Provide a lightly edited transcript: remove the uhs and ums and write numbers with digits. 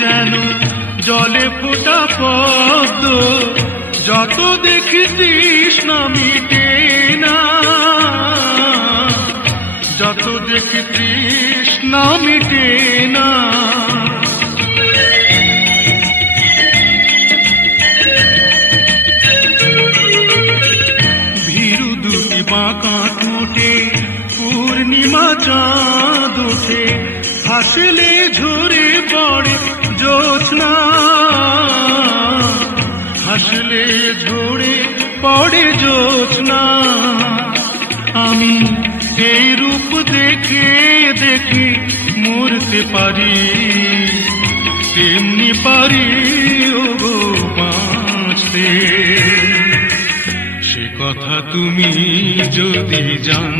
যেন জলে ফোটা পদ্ম, যত দেখি তৃষ্ণা মিটে না, যত দেখি তৃষ্ণা মিটে না। ভীরু দুটি বাঁকা ঠোঁটে পূর্ণিমা চাঁদ ওঠে, হাসলে ঝরে পড়ে জ্যোৎস্না, হাসলে ঝরে পড়ে জ্যোৎস্না। আমি এই রূপ দেখে দেখে মরতে পারি, তেমনি পারি ওগো বাঁচতে। সে কথা তুমি যদি জান।